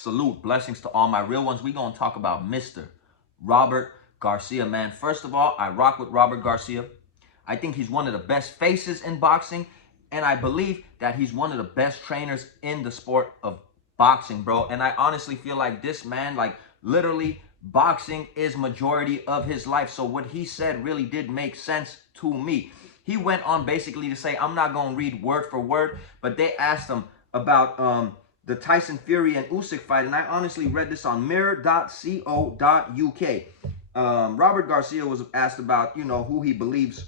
Salute, blessings to all my real ones. We gonna talk about Mr. Robert Garcia, man. First of all, I rock with Robert Garcia. I think he's one of the best faces in boxing, and I believe that he's one of the best trainers in the sport of boxing, bro. And I honestly feel like this man, like literally, boxing is majority of his life. So what he said really did make sense to me. He went on basically to say, I'm not gonna read word for word, but they asked him about the Tyson Fury and Usyk fight, and I honestly read this on mirror.co.uk. Robert Garcia was asked about, who he believes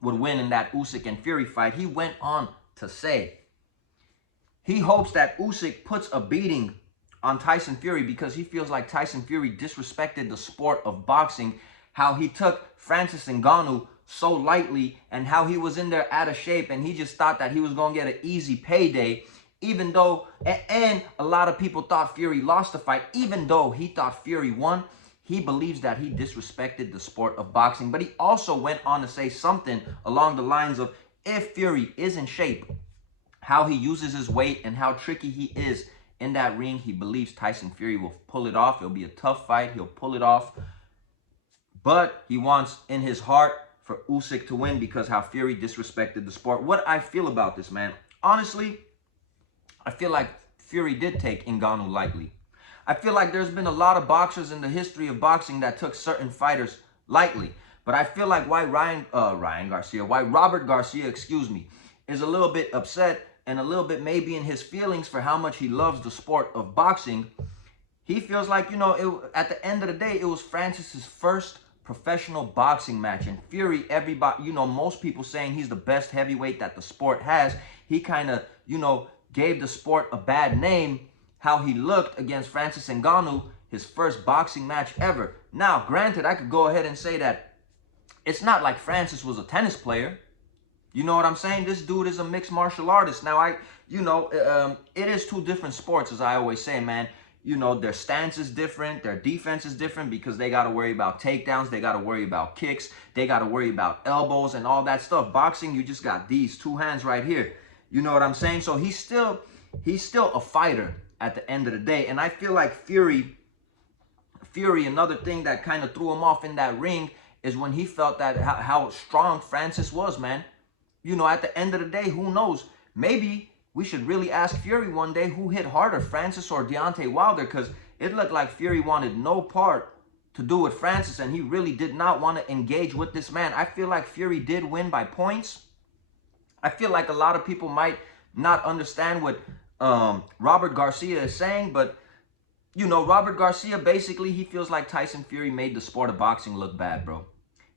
would win in that Usyk and Fury fight. He went on to say he hopes that Usyk puts a beating on Tyson Fury because he feels like Tyson Fury disrespected the sport of boxing, how he took Francis Ngannou so lightly, and how he was in there out of shape, and he just thought that he was going to get an easy payday, even though, and a lot of people thought Fury lost the fight, even though he thought Fury won. He believes that he disrespected the sport of boxing. But he also went on to say something along the lines of, if Fury is in shape, how he uses his weight and how tricky he is in that ring, he believes Tyson Fury will pull it off. It'll be a tough fight. He'll pull it off. But he wants in his heart for Usyk to win because how Fury disrespected the sport. What I feel about this, man, honestly, I feel like Fury did take Ngannou lightly. I feel like there's been a lot of boxers in the history of boxing that took certain fighters lightly. But I feel like why Robert Garcia, is a little bit upset and a little bit maybe in his feelings for how much he loves the sport of boxing. He feels like, at the end of the day, it was Francis's first professional boxing match. And Fury, everybody, most people saying he's the best heavyweight that the sport has. He kind of, gave the sport a bad name, how he looked against Francis Ngannou, his first boxing match ever. Now, granted, I could go ahead and say that it's not like Francis was a tennis player. You know what I'm saying? This dude is a mixed martial artist. Now, it is two different sports, as I always say, man. Their stance is different. Their defense is different because they got to worry about takedowns. They got to worry about kicks. They got to worry about elbows and all that stuff. Boxing, you just got these two hands right here. You know what I'm saying? So he's still a fighter at the end of the day. And I feel like Fury, another thing that kind of threw him off in that ring is when he felt that how strong Francis was, man. At the end of the day, who knows? Maybe we should really ask Fury one day who hit harder, Francis or Deontay Wilder, because it looked like Fury wanted no part to do with Francis, and he really did not want to engage with this man. I feel like Fury did win by points. I feel like a lot of people might not understand what Robert Garcia is saying, but, Robert Garcia, basically, he feels like Tyson Fury made the sport of boxing look bad, bro.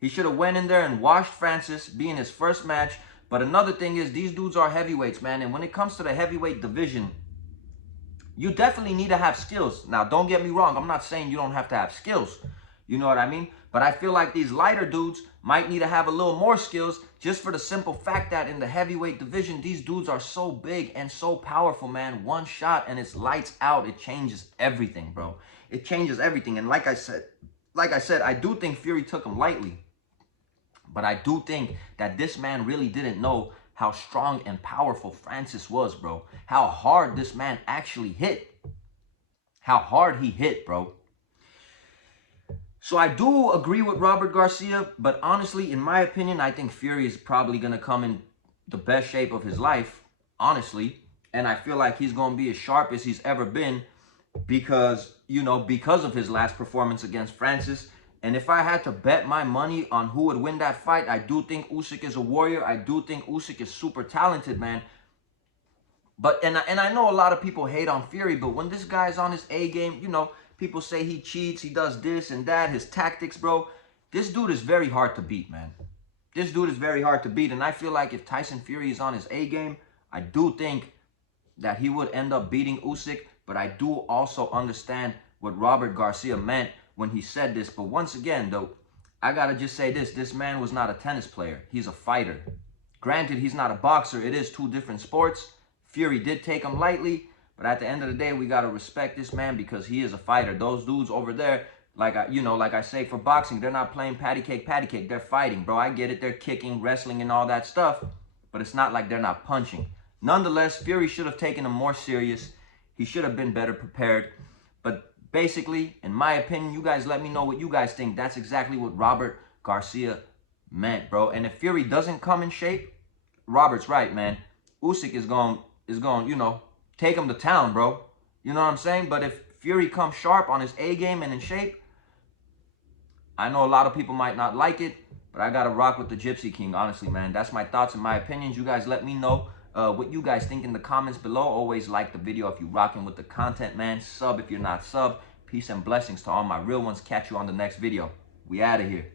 He should have went in there and washed Francis, being his first match. But another thing is, these dudes are heavyweights, man. And when it comes to the heavyweight division, you definitely need to have skills. Now, don't get me wrong. I'm not saying you don't have to have skills. You know what I mean? But I feel like these lighter dudes might need to have a little more skills just for the simple fact that in the heavyweight division, these dudes are so big and so powerful, man. One shot and it's lights out. It changes everything, bro. It changes everything. And like I said, I do think Fury took him lightly. But I do think that this man really didn't know how strong and powerful Francis was, bro. How hard this man actually hit. How hard he hit, bro. So I do agree with Robert Garcia, but honestly, in my opinion, I think Fury is probably going to come in the best shape of his life, honestly. And I feel like he's going to be as sharp as he's ever been because, because of his last performance against Francis. And if I had to bet my money on who would win that fight, I do think Usyk is a warrior. I do think Usyk is super talented, man. But, and I know a lot of people hate on Fury, but when this guy's on his A game, people say he cheats, he does this and that, his tactics, bro. This dude is very hard to beat, man. This dude is very hard to beat. And I feel like if Tyson Fury is on his A game, I do think that he would end up beating Usyk. But I do also understand what Robert Garcia meant when he said this. But once again, though, I got to just say this. This man was not a tennis player. He's a fighter. Granted, he's not a boxer. It is two different sports. Fury did take him lightly. But at the end of the day, we got to respect this man because he is a fighter. Those dudes over there, like I say for boxing, they're not playing patty cake. They're fighting, bro. I get it. They're kicking, wrestling, and all that stuff. But it's not like they're not punching. Nonetheless, Fury should have taken him more serious. He should have been better prepared. But basically, in my opinion, you guys let me know what you guys think. That's exactly what Robert Garcia meant, bro. And if Fury doesn't come in shape, Robert's right, man. Usyk is going, you know, take him to town, bro. You know what I'm saying? But if Fury comes sharp on his A game and in shape, I know a lot of people might not like it, but I got to rock with the Gypsy King, honestly, man. That's my thoughts and my opinions. You guys let me know what you guys think in the comments below. Always like the video if you're rocking with the content, man. Sub if you're not sub. Peace and blessings to all my real ones. Catch you on the next video. We out of here.